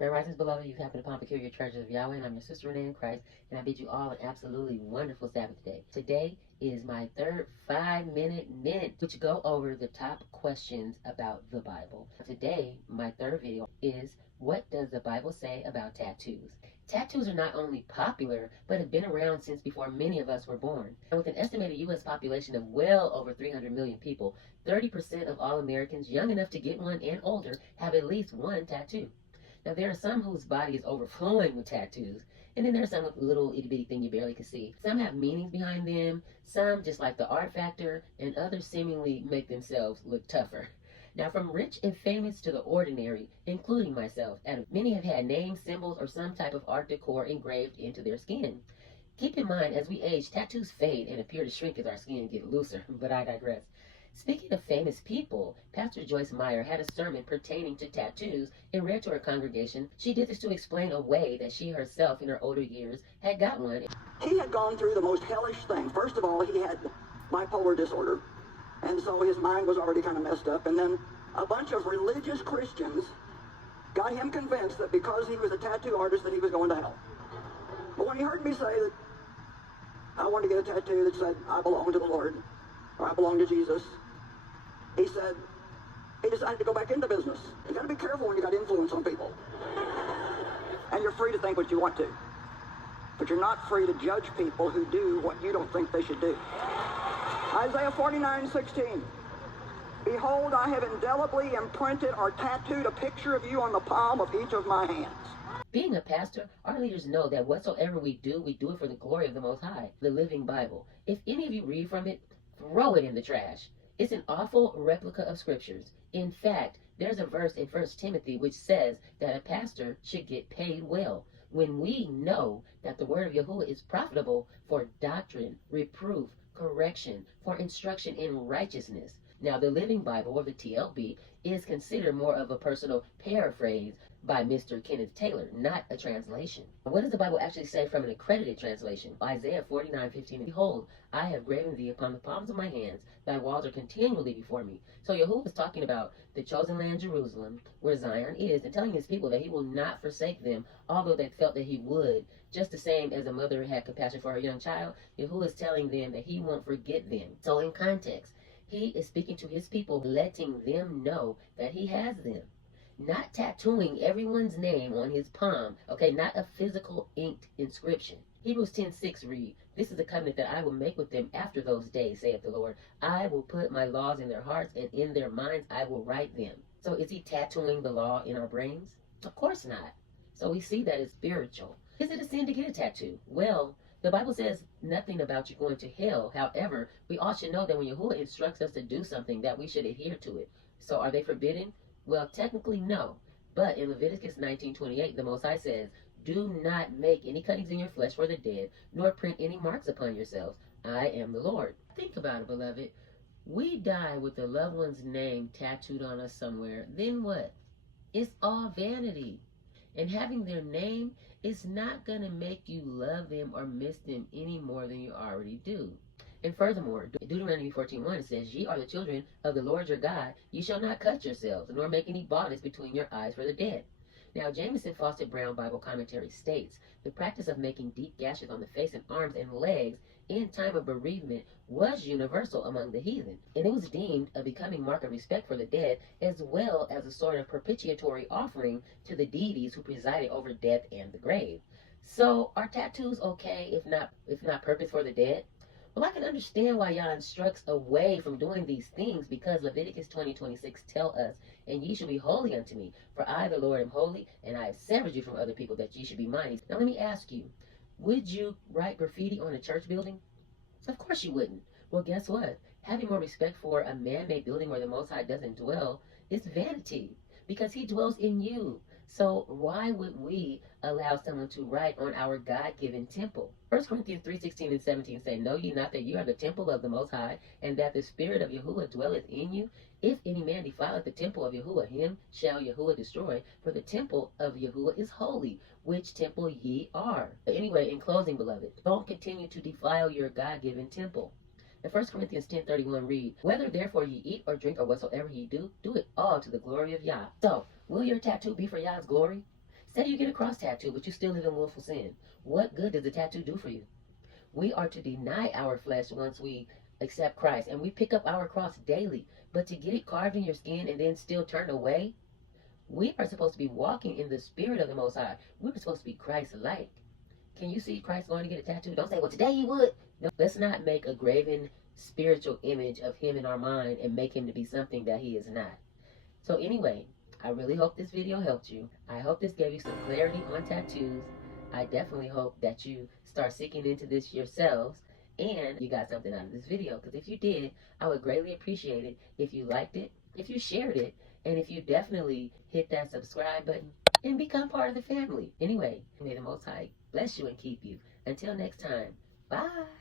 Grand Risings, beloved, you've happened upon peculiar treasures of Yahweh, and I'm your sister Renee in Christ, and I bid you all an absolutely wonderful Sabbath day. Today is my third 5-minute minute, which go over the top questions about the Bible. Today, my third video is, what does the Bible say about tattoos? Tattoos are not only popular, but have been around since before many of us were born. And with an estimated U.S. population of well over 300 million people, 30% of all Americans young enough to get one and older have at least one tattoo. Now, there are some whose body is overflowing with tattoos, and then there are some with little itty-bitty thing you barely can see. Some have meanings behind them, some just like the art factor, and others seemingly make themselves look tougher. Now, from rich and famous to the ordinary, including myself, and many have had names, symbols, or some type of art decor engraved into their skin. Keep in mind, as we age, tattoos fade and appear to shrink as our skin gets looser, but I digress. Speaking of famous people, Pastor Joyce Meyer had a sermon pertaining to tattoos and read to her congregation. She did this to explain a way that she herself in her older years had got one. He had gone through the most hellish thing. First of all, he had bipolar disorder, and so his mind was already kind of messed up. And then a bunch of religious Christians got him convinced that because he was a tattoo artist that he was going to hell. But when he heard me say that I wanted to get a tattoo that said, I belong to the Lord, or I belong to Jesus, he decided to go back into business. You got to be careful when you got influence on people. And you're free to think what you want to. But you're not free to judge people who do what you don't think they should do. Isaiah 49:16. Behold, I have indelibly imprinted or tattooed a picture of you on the palm of each of my hands. Being a pastor, our leaders know that whatsoever we do it for the glory of the Most High, the living Bible. If any of you read from it, throw it in the trash. It's an awful replica of scriptures. In fact, there's a verse in 1 Timothy which says that a pastor should get paid well, when we know that the word of Yahuwah is profitable for doctrine, reproof, correction, for instruction in righteousness. Now, the Living Bible, or the TLB, is considered more of a personal paraphrase by Mr. Kenneth Taylor, not a translation. What does the Bible actually say from an accredited translation? Isaiah 49:15, Behold, I have graven thee upon the palms of my hands, thy walls are continually before me. So Yahuwah is talking about the chosen land, Jerusalem, where Zion is, and telling his people that he will not forsake them, although they felt that he would. Just the same as a mother had compassion for her young child, Yahuwah is telling them that he won't forget them. So in context, he is speaking to his people, letting them know that he has them. Not tattooing everyone's name on his palm, okay, not a physical inked inscription. Hebrews 10:6 read, This is the covenant that I will make with them after those days, saith the Lord. I will put my laws in their hearts, and in their minds I will write them. So is he tattooing the law in our brains? Of course not. So we see that it's spiritual. Is it a sin to get a tattoo? Well, the Bible says nothing about you going to hell. However, we all should know that when Yahuwah instructs us to do something, that we should adhere to it. So are they forbidden? Well, technically, no. But in Leviticus 19:28, the Most High says, Do not make any cuttings in your flesh for the dead, nor print any marks upon yourselves. I am the Lord. Think about it, beloved. We die with a loved one's name tattooed on us somewhere. Then what? It's all vanity. And having their name is not going to make you love them or miss them any more than you already do. And furthermore, Deuteronomy 14:1 says, Ye are the children of the Lord your God. Ye shall not cut yourselves, nor make any bodies between your eyes for the dead. Now, Jamieson Fausset Brown Bible Commentary states, the practice of making deep gashes on the face and arms and legs in time of bereavement was universal among the heathen, and it was deemed a becoming mark of respect for the dead, as well as a sort of propitiatory offering to the deities who presided over death and the grave. So, are tattoos okay if not purpose for the dead? Well, I can understand why Yah instructs away from doing these things, because Leviticus 20:26 tell us, And ye shall be holy unto me, for I the Lord am holy, and I have severed you from other people, that ye should be mine. Now let me ask you, would you write graffiti on a church building? Of course you wouldn't. Well, guess what? Having more respect for a man-made building where the Most High doesn't dwell is vanity, because he dwells in you. So why would we allow someone to write on our God-given temple? 1 Corinthians 3:16 and 17 say, Know ye not that you are the temple of the Most High, and that the Spirit of Yahuwah dwelleth in you? If any man defileth the temple of Yahuwah, him shall Yahuwah destroy, for the temple of Yahuwah is holy, which temple ye are. Anyway, in closing, beloved, don't continue to defile your God-given temple. In 1 Corinthians 10:31 read, Whether therefore ye eat or drink or whatsoever ye do, do it all to the glory of Yah. So, will your tattoo be for Yah's glory? Say you get a cross tattoo, but you still live in willful sin. What good does the tattoo do for you? We are to deny our flesh once we accept Christ, and we pick up our cross daily. But to get it carved in your skin and then still turn away, we are supposed to be walking in the spirit of the Most High. We're supposed to be Christ-like. Can you see Christ going to get a tattoo? Don't say, well, today he would. No, let's not make a graven spiritual image of him in our mind and make him to be something that he is not. So anyway, I really hope this video helped you. I hope this gave you some clarity on tattoos. I definitely hope that you start seeking into this yourselves and you got something out of this video. Because if you did, I would greatly appreciate it if you liked it, if you shared it, and if you definitely hit that subscribe button and become part of the family. Anyway, may the Most High bless you and keep you. Until next time, bye.